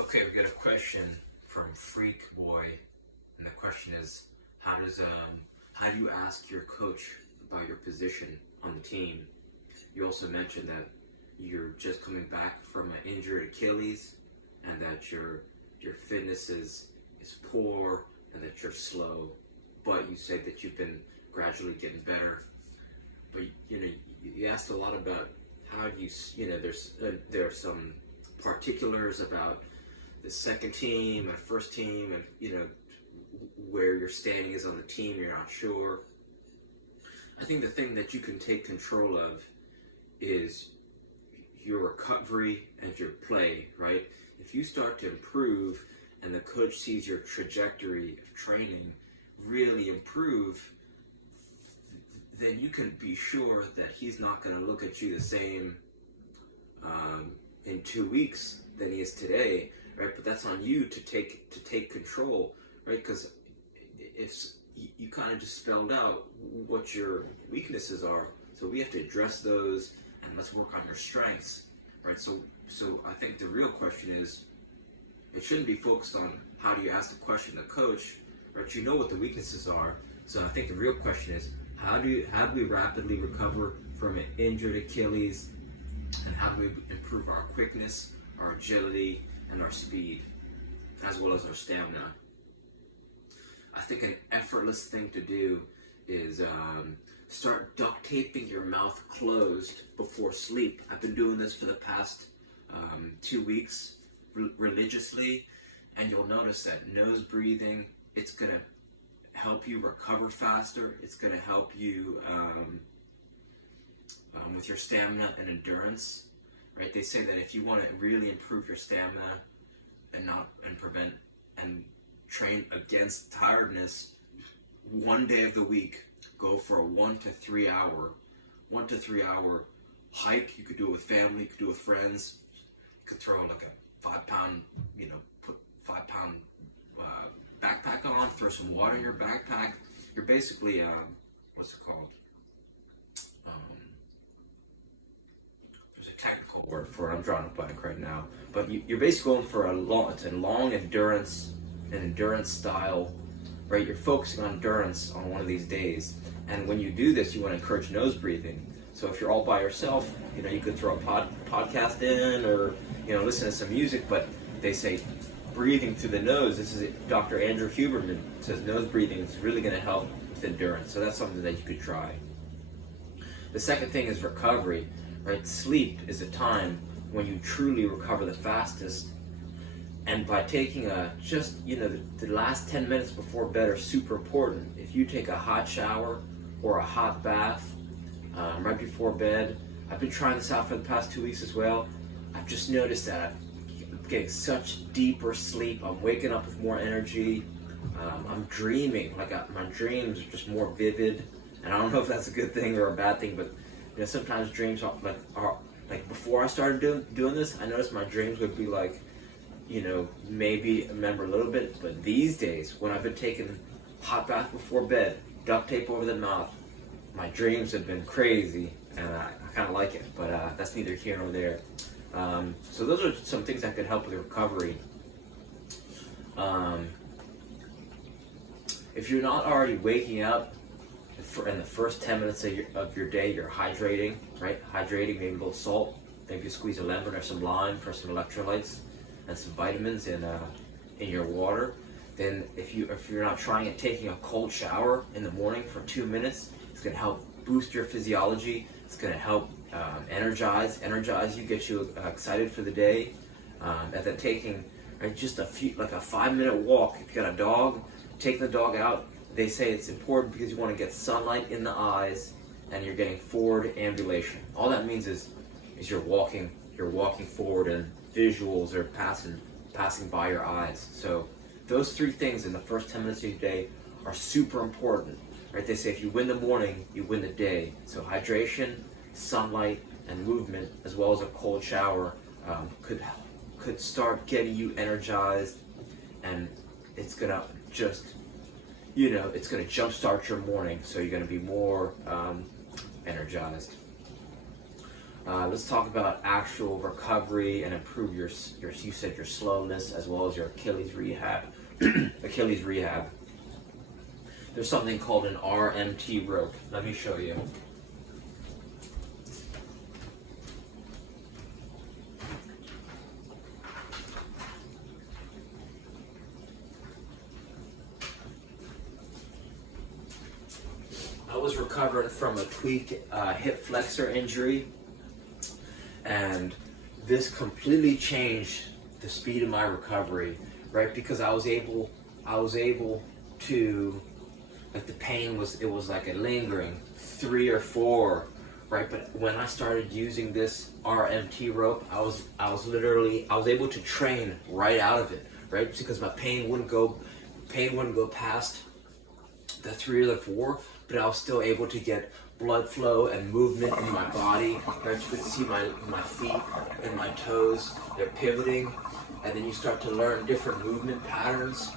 Okay, we got a question from Freak Boy, and the question is, how do you ask your coach about your position on the team? You also mentioned that you're just coming back from an injured Achilles, and that your fitness is poor, and that you're slow. But you said that you've been gradually getting better. But you asked a lot about how do there are some particulars about the second team and first team, and where your standing is on the team. You're not sure. I think the thing that you can take control of is your recovery and your play, right? If you start to improve and the coach sees your trajectory of training really improve, then you can be sure that he's not going to look at you the same in 2 weeks than he is today, right? But that's on you to take control, right? Because if you kind of just spelled out what your weaknesses are, so we have to address those and let's work on your strengths, right? So I think the real question is, it shouldn't be focused on how do you ask the question to coach, right? You know what the weaknesses are. So I think the real question is, how do we rapidly recover from an injured Achilles, and how do we improve our quickness, our agility, and our speed, as well as our stamina? I think an effortless thing to do is start duct taping your mouth closed before sleep. I've been doing this for the past 2 weeks religiously, and you'll notice that nose breathing, it's going to help you recover faster. It's going to help you with your stamina and endurance, right? They say that if you want to really improve your stamina and prevent and train against tiredness, one day of the week, go for a 1 to 3 hour hike. You could do it with family, you could do it with friends. You could throw like a 5-pound, put 5-pound backpack on, throw some water in your backpack. You're basically, what's it called? There's a technical word for it. I'm drawing a blank right now. But you're basically going for a long endurance, an endurance style, right? You're focusing on endurance on one of these days. And when you do this, you want to encourage nose breathing. So if you're all by yourself, you could throw a podcast in, or listen to some music. But they say breathing through the nose. This is Dr. Andrew Huberman says nose breathing is really going to help with endurance. So that's something that you could try. The second thing is recovery, right? Sleep is a time when you truly recover the fastest. And by taking the last 10 minutes before bed are super important. If you take a hot shower or a hot bath right before bed, I've been trying this out for the past 2 weeks as well. I've just noticed that I'm getting such deeper sleep. I'm waking up with more energy. I'm dreaming, my dreams are just more vivid. And I don't know if that's a good thing or a bad thing, but sometimes dreams are like before I started doing this, I noticed my dreams would be like, maybe remember a little bit. But these days, when I've been taking hot bath before bed, duct tape over the mouth, my dreams have been crazy, and I kind of like it, but that's neither here nor there. So those are some things that could help with recovery. If you're not already waking up in the first 10 minutes of your day, you're hydrating, right? Hydrating, maybe a little salt, maybe squeeze a lemon or some lime for some electrolytes and some vitamins in your water. Then if you're not trying it, taking a cold shower in the morning for 2 minutes, it's going to help boost your physiology. It's going to help energize you, get you excited for the day. And then taking just a 5-minute walk. If you got a dog, taking the dog out. They say it's important because you want to get sunlight in the eyes, and you're getting forward ambulation. All that means is you're walking forward, and visuals are passing by your eyes. So those 3 things in the first 10 minutes of your day are super important, right? They say if you win the morning, you win the day. So hydration, sunlight, and movement, as well as a cold shower, could start getting you energized, and it's gonna it's gonna jumpstart your morning. So you're gonna be more energized. Let's talk about actual recovery and improve your you said your slowness as well as your Achilles rehab. Achilles rehab. There's something called an RMT rope. Let me show you. I was recovering from a tweaked hip flexor injury, and this completely changed the speed of my recovery, right? Because I was able to, like, the pain was like a lingering 3 or 4, right? But when I started using this RMT rope, I was able to train right out of it, right? Because my pain wouldn't go past the 3 or the 4, but I was still able to get blood flow and movement in my body. Right? You could see my feet and my toes, they're pivoting, and then you start to learn different movement patterns,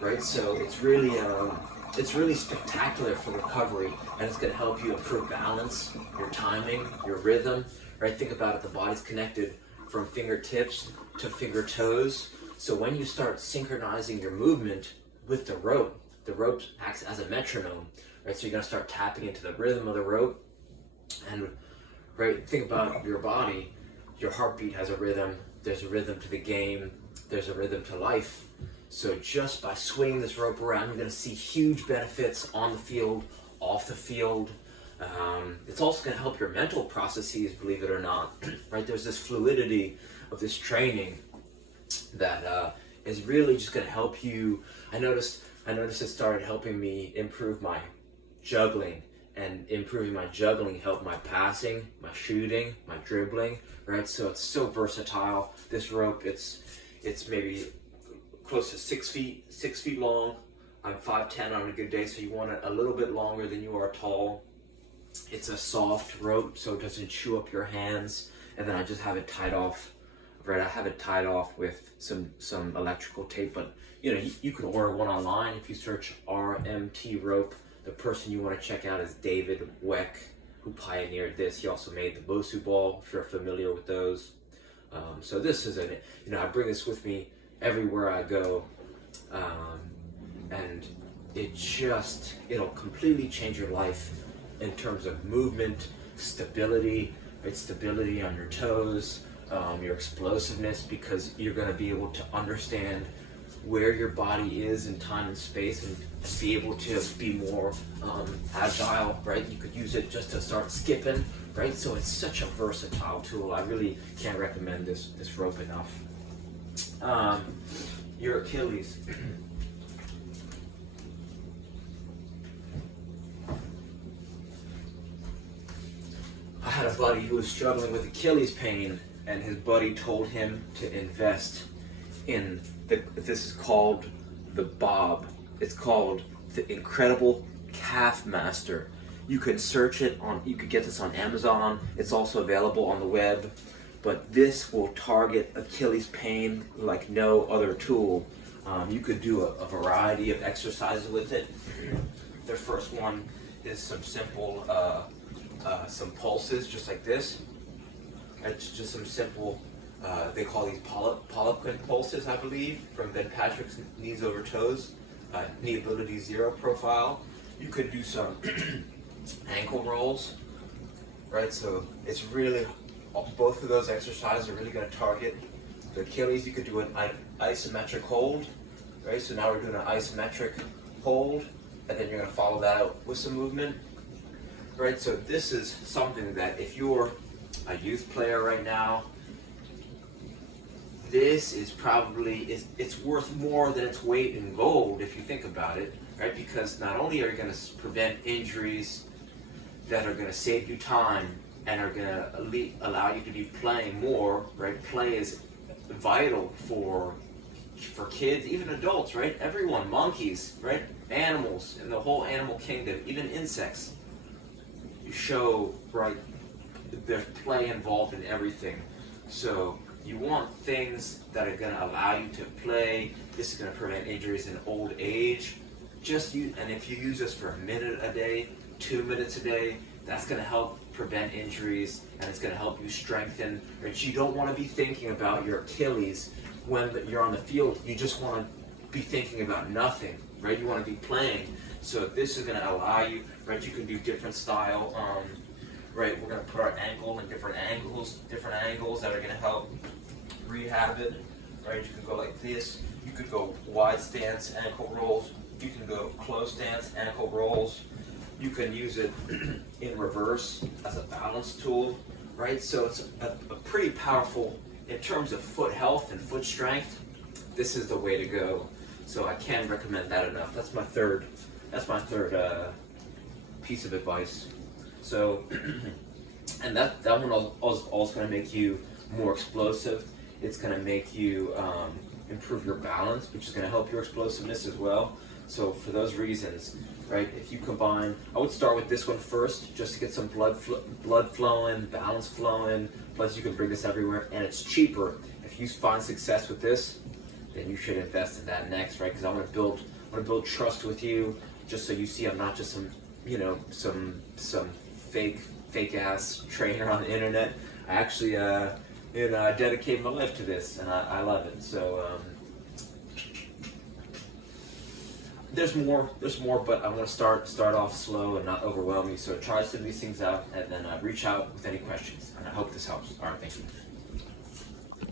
right? So it's really spectacular for recovery, and it's gonna help you improve balance, your timing, your rhythm, right? Think about it, the body's connected from fingertips to finger toes. So when you start synchronizing your movement with the rope acts as a metronome, right? So you're gonna start tapping into the rhythm of the rope, and right, think about your body. Your heartbeat has a rhythm. There's a rhythm to the game. There's a rhythm to life. So just by swinging this rope around, you're gonna see huge benefits on the field, off the field. It's also gonna help your mental processes, believe it or not, right? There's this fluidity of this training that is really just gonna help you. I noticed it started helping me improve my juggling, and improving my juggling helped my passing, my shooting, my dribbling, right? So it's so versatile. This rope, it's maybe close to 6 feet long. I'm 5'10" on a good day, so you want it a little bit longer than you are tall. It's a soft rope, so it doesn't chew up your hands. And then I just have it tied off, right? I have it tied off with some electrical tape, but you can order one online. If you search RMT rope, the person you want to check out is David Weck, who pioneered this. He also made the Bosu ball, if you're familiar with those. So this is I bring this with me everywhere I go, and it'll completely change your life in terms of movement, stability, right? Stability on your toes, your explosiveness, because you're going to be able to understand where your body is in time and space, and be able to be more agile, right? You could use it just to start skipping, right? So it's such a versatile tool. I really can't recommend this rope enough. Your Achilles. I had a buddy who was struggling with Achilles pain, and his buddy told him to invest in this is called the Bob. It's called the Incredible Calf Master. You can search it you could get this on Amazon. It's also available on the web. But this will target Achilles pain like no other tool. You could do a variety of exercises with it. The first one is some simple, some pulses, just like this. It's just some simple, they call these Poliquin pulses, I believe, from Ben Patrick's Knees Over Toes, Knee Ability Zero profile. You could do some ankle rolls, right? So it's really, both of those exercises are really going to target the Achilles. You could do an isometric hold, right? So now we're doing an isometric hold, and then you're going to follow that out with some movement, right? So this is something that if you're a youth player right now, this is probably, it's worth more than its weight in gold if you think about it, right? Because not only are you going to prevent injuries that are going to save you time and are going to allow you to be playing more, right? Play is vital for kids, even adults, right? Everyone, monkeys, right? Animals in the whole animal kingdom, even insects, show, right? There's play involved in everything. So you want things that are going to allow you to play. This is going to prevent injuries in old age. And if you use this for a minute a day, 2 minutes a day, That's going to help prevent injuries, and it's going to help you strengthen. Right? You don't want to be thinking about your Achilles when you're on the field. You just want to be thinking about nothing, right? You want to be playing. So this is going to allow you, right? You can do different style, right? We're going to put our ankle in different angles that are going to help rehab it, right? You can go like this. You could go wide stance, ankle rolls. You can go close stance, ankle rolls. You can use it in reverse as a balance tool, right? So it's a pretty powerful, in terms of foot health and foot strength, this is the way to go. So I can't recommend that enough. That's my third piece of advice. So, and that one is also going to make you more explosive. It's going to make you improve your balance, which is going to help your explosiveness as well. So for those reasons, right, if you combine, I would start with this one first, just to get some blood flowing, balance flowing, plus you can bring this everywhere, and it's cheaper. If you find success with this, then you should invest in that next, right? Because I want to build trust with you, just so you see I'm not just some fake ass trainer on the internet. I actually I dedicate my life to this, and I love it. So there's more, but I want to start off slow and not overwhelm you. So try some of these things out, and then reach out with any questions. And I hope this helps. All right, thank you.